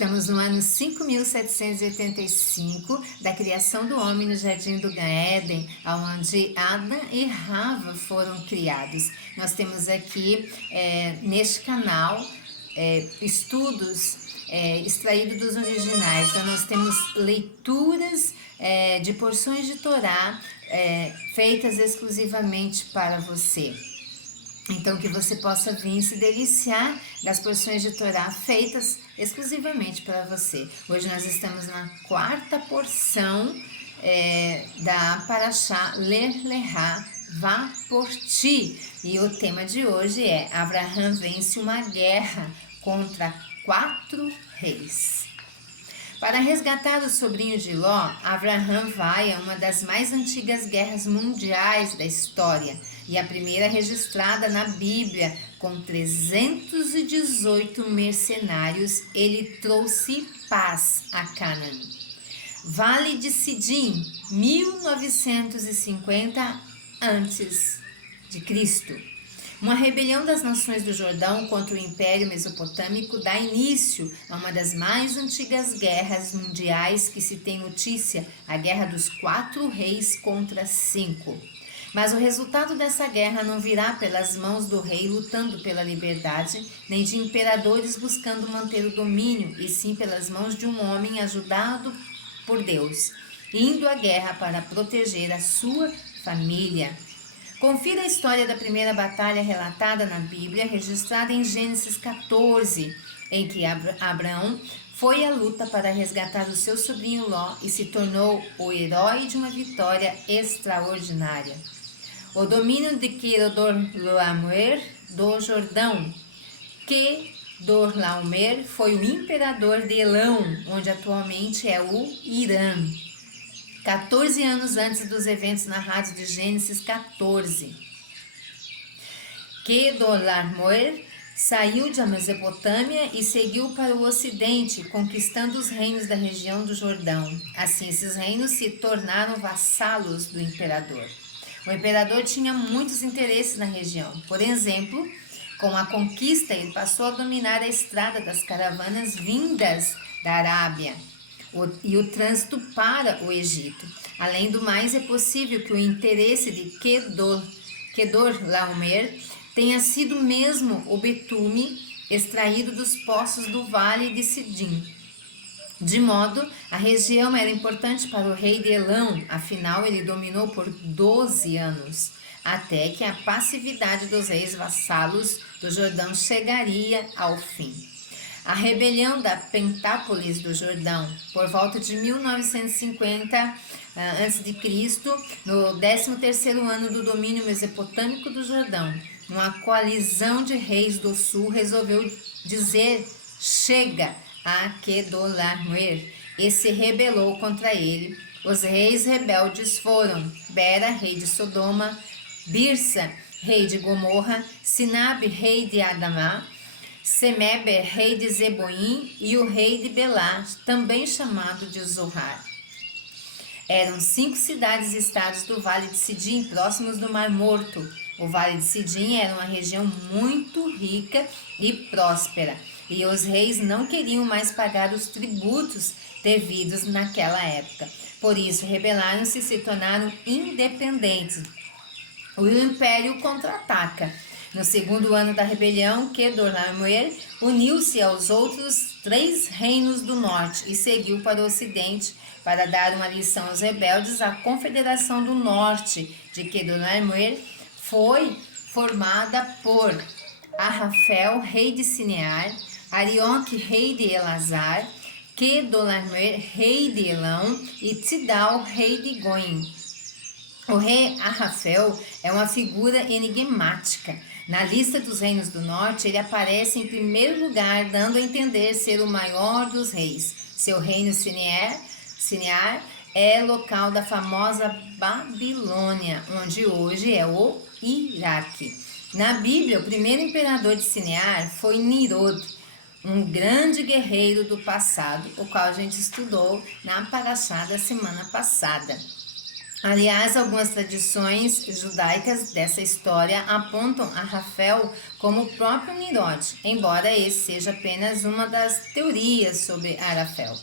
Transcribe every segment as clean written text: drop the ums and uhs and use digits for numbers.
Estamos no ano 5.785 da criação do homem no jardim do Gan-Éden, onde Adão e Rava foram criados. Nós temos aqui, neste canal, estudos extraídos dos originais. Então, nós temos leituras de porções de Torá feitas exclusivamente para você. Então, que você possa vir se deliciar das porções de Torá feitas exclusivamente para você. Hoje nós estamos na quarta porção da Parashá Lech Lecha, Vá por ti. E o tema de hoje é: Abraão vence uma guerra contra 4 reis. Para resgatar o sobrinho de Ló, Abraão vai a uma das mais antigas guerras mundiais da história e a primeira registrada na Bíblia. Com 318 mercenários, ele trouxe paz a Canaã. Vale de Sidim, 1950 a.C. Uma rebelião das nações do Jordão contra o Império Mesopotâmico dá início a uma das mais antigas guerras mundiais que se tem notícia, a Guerra dos 4 Reis contra 5. Mas o resultado dessa guerra não virá pelas mãos do rei lutando pela liberdade, nem de imperadores buscando manter o domínio, e sim pelas mãos de um homem ajudado por Deus, indo à guerra para proteger a sua família. Confira a história da primeira batalha relatada na Bíblia, registrada em Gênesis 14, em que Abraão foi à luta para resgatar o seu sobrinho Ló e se tornou o herói de uma vitória extraordinária. O domínio de Kedorlaomer do Jordão. Kedorlaomer foi o imperador de Elão, onde atualmente é o Irã. 14 anos antes dos eventos narrados de Gênesis 14. Kedorlaomer saiu da Mesopotâmia e seguiu para o ocidente, conquistando os reinos da região do Jordão. Assim, esses reinos se tornaram vassalos do imperador. O imperador tinha muitos interesses na região. Por exemplo, com a conquista, ele passou a dominar a estrada das caravanas vindas da Arábia e o trânsito para o Egito. Além do mais, é possível que o interesse de Kedorlaomer tenha sido mesmo o betume extraído dos poços do Vale de Sidim. De modo, a região era importante para o rei de Elão, afinal ele dominou por 12 anos, até que a passividade dos reis vassalos do Jordão chegaria ao fim. A rebelião da Pentápolis do Jordão, por volta de 1950 a.C., no 13º ano do domínio mesopotâmico do Jordão, uma coalizão de reis do sul resolveu dizer chega a Kedorlaomer e se rebelou contra ele. Os reis rebeldes foram Bera, rei de Sodoma, Birsa, rei de Gomorra, Sinabe, rei de Adamá, Semeber, rei de Zeboim, e o rei de Belá, também chamado de Zoar. Eram 5 cidades-estados do Vale de Sidim, próximos do Mar Morto. O Vale de Sidim era uma região muito rica e próspera, e os reis não queriam mais pagar os tributos devidos naquela época. Por isso, rebelaram-se e se tornaram independentes. O império contra-ataca. No 2º ano da rebelião, Kedorlaomer uniu-se aos outros 3 reinos do norte e seguiu para o ocidente para dar uma lição aos rebeldes. A Confederação do Norte de Kedorlaomer foi formada por Arrafel, rei de Sinear, Arioque, rei de Elazar, Kedorlaomer, rei de Elão, e Tidal, rei de Goim. O rei Arrafel é uma figura enigmática. Na lista dos reinos do norte, ele aparece em primeiro lugar, dando a entender ser o maior dos reis. Seu reino Sinear é local da famosa Babilônia, onde hoje é o Iraque. Na Bíblia, o primeiro imperador de Sinear foi Nirod, um grande guerreiro do passado, o qual a gente estudou na Parashá da semana passada. Aliás, algumas tradições judaicas dessa história apontam a Rafael como o próprio Nimrod, embora esse seja apenas uma das teorias sobre Arafel.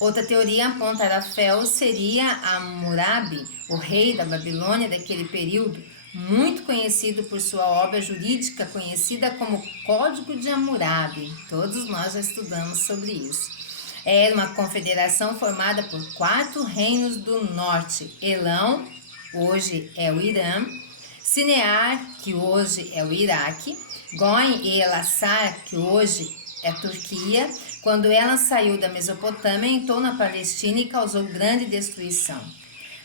Outra teoria aponta Arafel seria Hammurabi, o rei da Babilônia daquele período, muito conhecido por sua obra jurídica conhecida como Código de Hammurabi. Todos nós já estudamos sobre isso. Era uma confederação formada por 4 reinos do norte: Elão, hoje é o Irã; Sinear, que hoje é o Iraque; Goim e Elassar, que hoje é a Turquia. Quando ela saiu da Mesopotâmia, entrou na Palestina e causou grande destruição.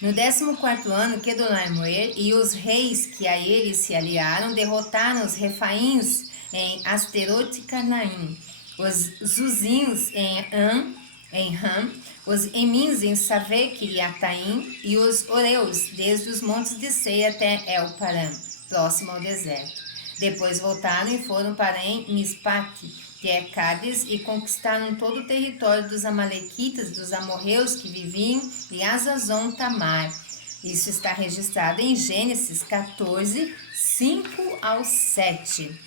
No 14º ano, Quedorlaomer e os reis que a ele se aliaram derrotaram os Refaíns em Asterot e Carnaim, os Zuzins em Ram, os Emins em Savek e Ataim, e os Oreus, desde os montes de Seir até El Paran, próximo ao deserto. Depois voltaram e foram para Mispaque, que é Cádiz, e conquistaram todo o território dos amalequitas, dos amorreus que viviam em Azazon Tamar. Isso está registrado em Gênesis 14, 5 ao 7.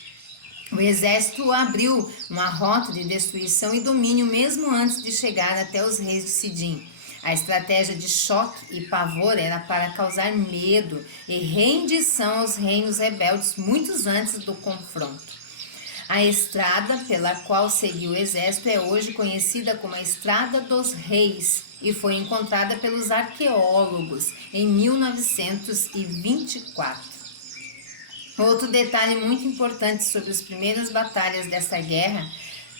O exército abriu uma rota de destruição e domínio mesmo antes de chegar até os reis de Sidim. A estratégia de choque e pavor era para causar medo e rendição aos reinos rebeldes muito antes do confronto. A estrada pela qual seguiu o exército é hoje conhecida como a Estrada dos Reis e foi encontrada pelos arqueólogos em 1924. Outro detalhe muito importante sobre as primeiras batalhas dessa guerra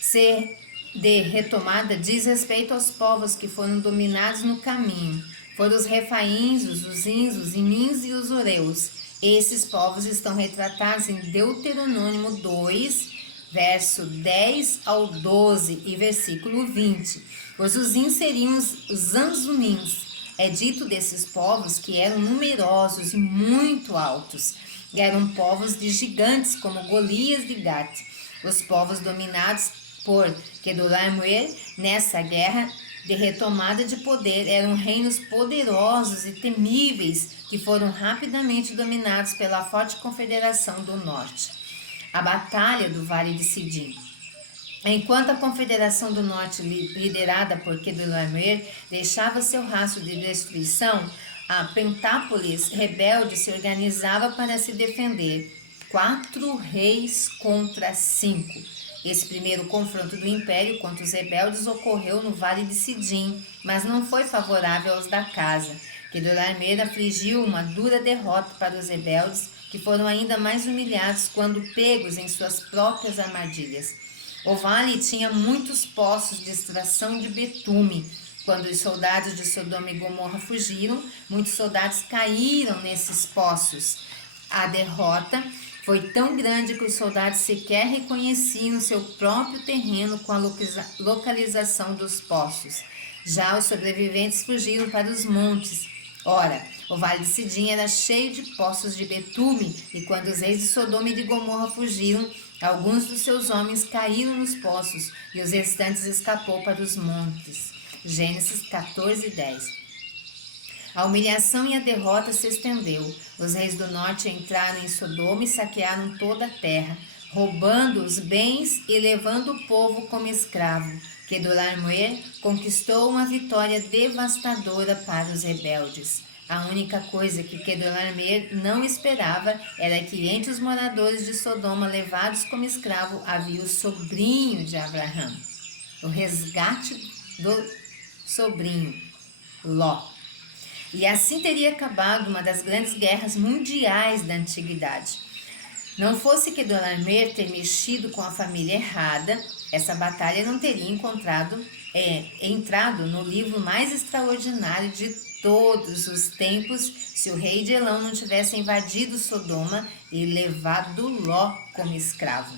ser de retomada diz respeito aos povos que foram dominados no caminho. Foram os Refaíns, os Uzins, os Imins e os Oreus. Esses povos estão retratados em Deuteronômio 2, verso 10 ao 12 e versículo 20. Os Uzins seriam os Zanzumins. É dito desses povos que eram numerosos e muito altos. Eram povos de gigantes como Golias de Gat. Os povos dominados por Quedorlaomer nessa guerra de retomada de poder eram reinos poderosos e temíveis que foram rapidamente dominados pela forte confederação do norte. A Batalha do Vale de Sidim. Enquanto a Confederação do Norte, liderada por Quedorlaomer, deixava seu rastro de destruição, a Pentápolis rebelde se organizava para se defender. 4 reis contra 5. Esse primeiro confronto do Império contra os rebeldes ocorreu no Vale de Sidim, mas não foi favorável aos da casa. Quedorlaomer afligiu uma dura derrota para os rebeldes, que foram ainda mais humilhados quando pegos em suas próprias armadilhas. O vale tinha muitos poços de extração de betume. Quando os soldados de Sodoma e Gomorra fugiram, muitos soldados caíram nesses poços. A derrota foi tão grande que os soldados sequer reconheciam seu próprio terreno com a localização dos poços. Já os sobreviventes fugiram para os montes. Ora, o Vale de Sidim era cheio de poços de betume, e quando os reis de Sodoma e de Gomorra fugiram, alguns dos seus homens caíram nos poços, e os restantes escapou para os montes. Gênesis 14, 10. A humilhação e a derrota se estendeu. Os reis do norte entraram em Sodoma e saquearam toda a terra, roubando os bens e levando o povo como escravo. Quedorlaomer conquistou uma vitória devastadora para os rebeldes. A única coisa que Quedorlaomer não esperava era que entre os moradores de Sodoma levados como escravo havia o sobrinho de Abraão. O resgate do sobrinho, Ló. E assim teria acabado uma das grandes guerras mundiais da antiguidade. Não fosse Quedorlaomer ter mexido com a família errada, essa batalha não teria entrado no livro mais extraordinário de todos os tempos se o rei de Elão não tivesse invadido Sodoma e levado Ló como escravo.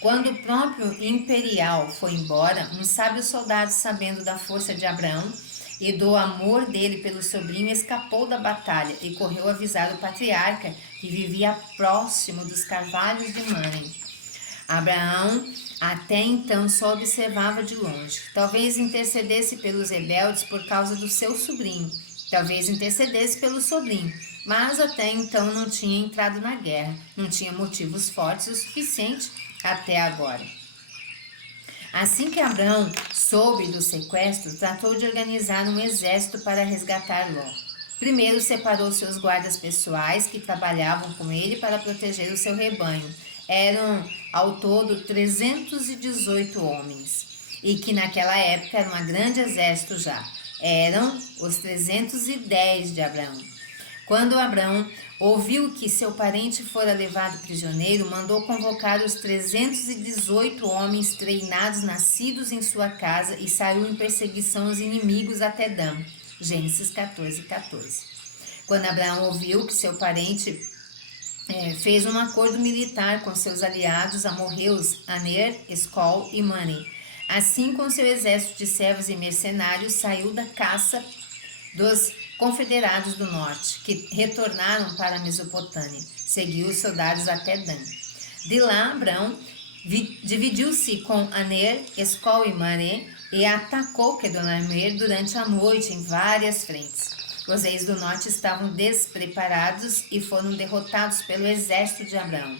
Quando o próprio imperial foi embora, um sábio soldado, sabendo da força de Abraão e do amor dele pelo sobrinho, escapou da batalha e correu avisar o patriarca, que vivia próximo dos carvalhos de Mane. Abraão até então só observava de longe. Talvez intercedesse pelos rebeldes por causa do seu sobrinho. talvez intercedesse pelo sobrinho, mas até então não tinha entrado na guerra, não tinha motivos fortes o suficiente até agora. Assim que Abrão soube do sequestro, tratou de organizar um exército para resgatar Ló. Primeiro separou seus guardas pessoais que trabalhavam com ele para proteger o seu rebanho. Eram ao todo 318 homens, e que naquela época era um grande exército já. Eram os 310 de Abraão. Quando Abrão ouviu que seu parente fora levado prisioneiro, mandou convocar os 318 homens treinados, nascidos em sua casa, e saiu em perseguição aos inimigos até Dan. Gênesis 14:14. Quando Abraão ouviu que seu parente fez um acordo militar com seus aliados amorreus Aner, Escol e Mane. Assim, com seu exército de servos e mercenários, saiu da caça dos confederados do norte, que retornaram para a Mesopotâmia. Seguiu os soldados até Dan. De lá, Abrão dividiu-se com Aner, Escol e Mane e atacou Quedorlaomer durante a noite em várias frentes. Os reis do norte estavam despreparados e foram derrotados pelo exército de Abraão.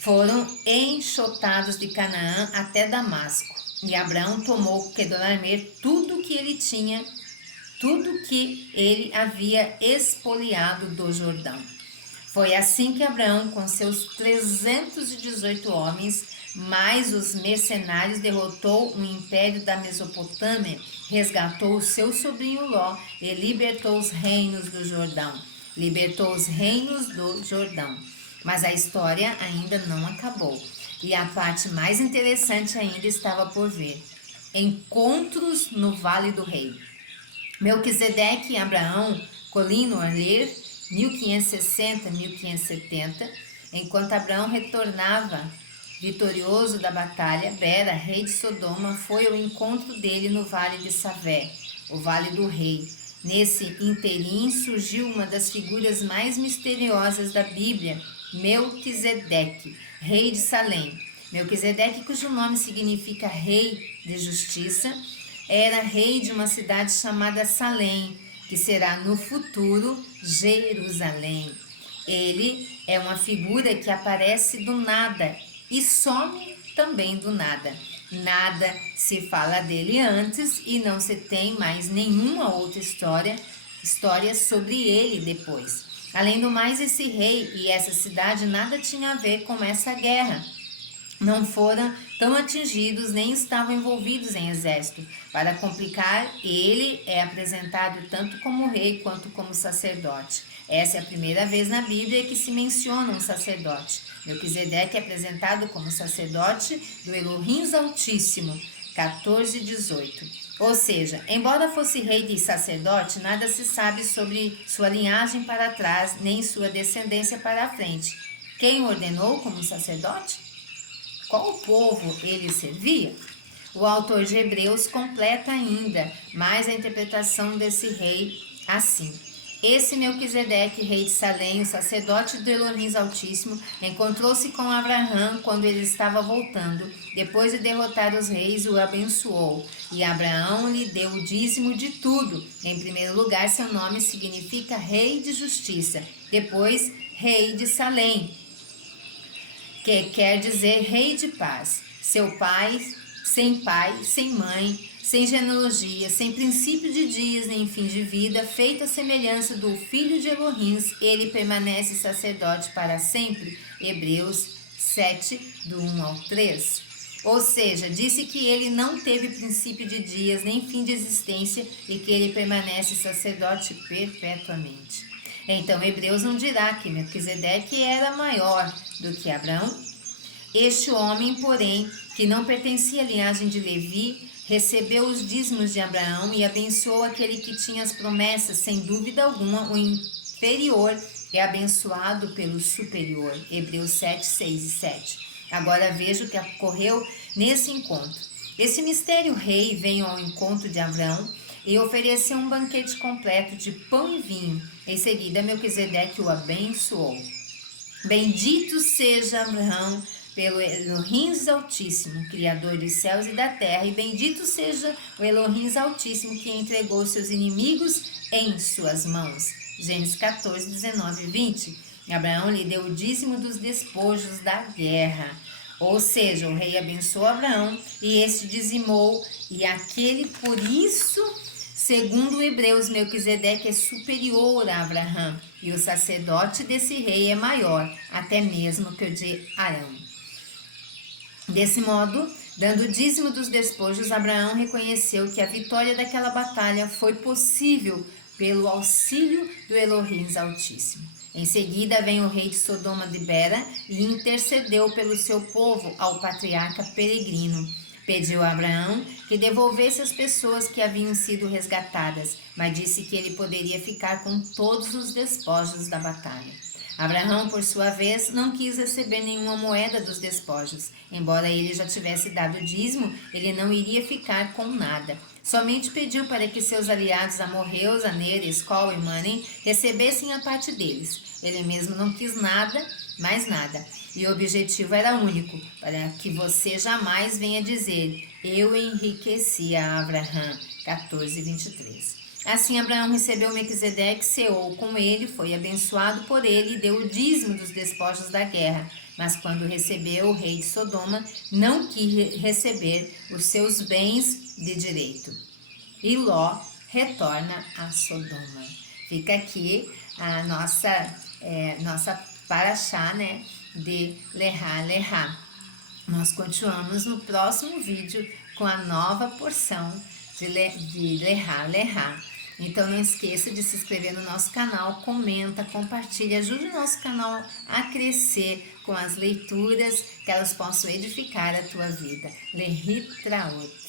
Foram enxotados de Canaã até Damasco. E Abraão tomou Quedorlaomer tudo que ele tinha, tudo que ele havia expoliado do Jordão. Foi assim que Abraão, com seus 318 homens, mais os mercenários, derrotou o império da Mesopotâmia, resgatou o seu sobrinho Ló e libertou os reinos do Jordão. Mas a história ainda não acabou. E a parte mais interessante ainda estava por vir. Encontros no Vale do Rei. Melquisedeque e Abraão, Colino Arler, 1560-1570, enquanto Abraão retornava vitorioso da batalha, Bera, rei de Sodoma, foi ao encontro dele no Vale de Savé, o Vale do Rei. Nesse interim surgiu uma das figuras mais misteriosas da Bíblia, Melquisedeque, rei de Salém. Melquisedeque, cujo nome significa rei de justiça, era rei de uma cidade chamada Salém, que será no futuro Jerusalém. Ele é uma figura que aparece do nada e some também do nada. Nada se fala dele antes e não se tem mais nenhuma outra história sobre ele depois. Além do mais, esse rei e essa cidade nada tinha a ver com essa guerra. Não foram tão atingidos nem estavam envolvidos em exército. Para complicar, ele é apresentado tanto como rei quanto como sacerdote. Essa é a primeira vez na Bíblia que se menciona um sacerdote. Melquisedeque é apresentado como sacerdote do Elohim Altíssimo, 14:18. Ou seja, embora fosse rei e sacerdote, nada se sabe sobre sua linhagem para trás, nem sua descendência para a frente. Quem o ordenou como sacerdote? Qual povo ele servia? O autor de Hebreus completa ainda mais a interpretação desse rei assim. Esse Melquisedeque, rei de Salém, o sacerdote do Elohim Altíssimo, encontrou-se com Abraão quando ele estava voltando. Depois de derrotar os reis, o abençoou. E Abraão lhe deu o dízimo de tudo. Em primeiro lugar, seu nome significa rei de justiça. Depois, rei de Salém, que quer dizer rei de paz. Seu pai, sem mãe, sem genealogia, sem princípio de dias nem fim de vida, feito à semelhança do filho de Elohim, ele permanece sacerdote para sempre. Hebreus 7, do 1 ao 3. Ou seja, disse que ele não teve princípio de dias nem fim de existência e que ele permanece sacerdote perpetuamente. Então, Hebreus não dirá que Melquisedeque era maior do que Abraão? Este homem, porém, que não pertencia à linhagem de Levi, recebeu os dízimos de Abraão e abençoou aquele que tinha as promessas. Sem dúvida alguma, o inferior é abençoado pelo superior. Hebreus 7, 6 e 7. Agora veja o que ocorreu nesse encontro. Esse mistério rei veio ao encontro de Abraão e ofereceu um banquete completo de pão e vinho. Em seguida, Melquisedeque o abençoou. Bendito seja Abraão, pelo Elohim Altíssimo, Criador dos céus e da terra, e bendito seja o Elohim Altíssimo que entregou seus inimigos em suas mãos. Gênesis 14, 19 e 20. Abraão lhe deu o dízimo dos despojos da guerra. Ou seja, o rei abençoou Abraão e este dizimou, e aquele por isso, segundo Hebreus, Melquisedeque é superior a Abraão, e o sacerdote desse rei é maior, até mesmo que o de Arão. Desse modo, dando o dízimo dos despojos, Abraão reconheceu que a vitória daquela batalha foi possível pelo auxílio do Elohim Altíssimo. Em seguida vem o rei de Sodoma de Bera e intercedeu pelo seu povo ao patriarca peregrino. Pediu a Abraão que devolvesse as pessoas que haviam sido resgatadas, mas disse que ele poderia ficar com todos os despojos da batalha. Abraão, por sua vez, não quis receber nenhuma moeda dos despojos. Embora ele já tivesse dado o dízimo, ele não iria ficar com nada. Somente pediu para que seus aliados amorreus, Aner, Escol e Manem recebessem a parte deles. Ele mesmo não quis nada, mais nada. E o objetivo era único, para que você jamais venha dizer: eu enriqueci a Abraão. 14, 23. Assim Abraão recebeu Melquisedeque, ceou com ele, foi abençoado por ele e deu o dízimo dos despojos da guerra. Mas quando recebeu o rei de Sodoma, não quis receber os seus bens de direito. E Ló retorna a Sodoma. Fica aqui a nossa paraxá, né, de Lerá. Nós continuamos no próximo vídeo com a nova porção de Lerá. Então não esqueça de se inscrever no nosso canal, comenta, compartilha, ajude o nosso canal a crescer com as leituras, que elas possam edificar a tua vida. Lehitraot.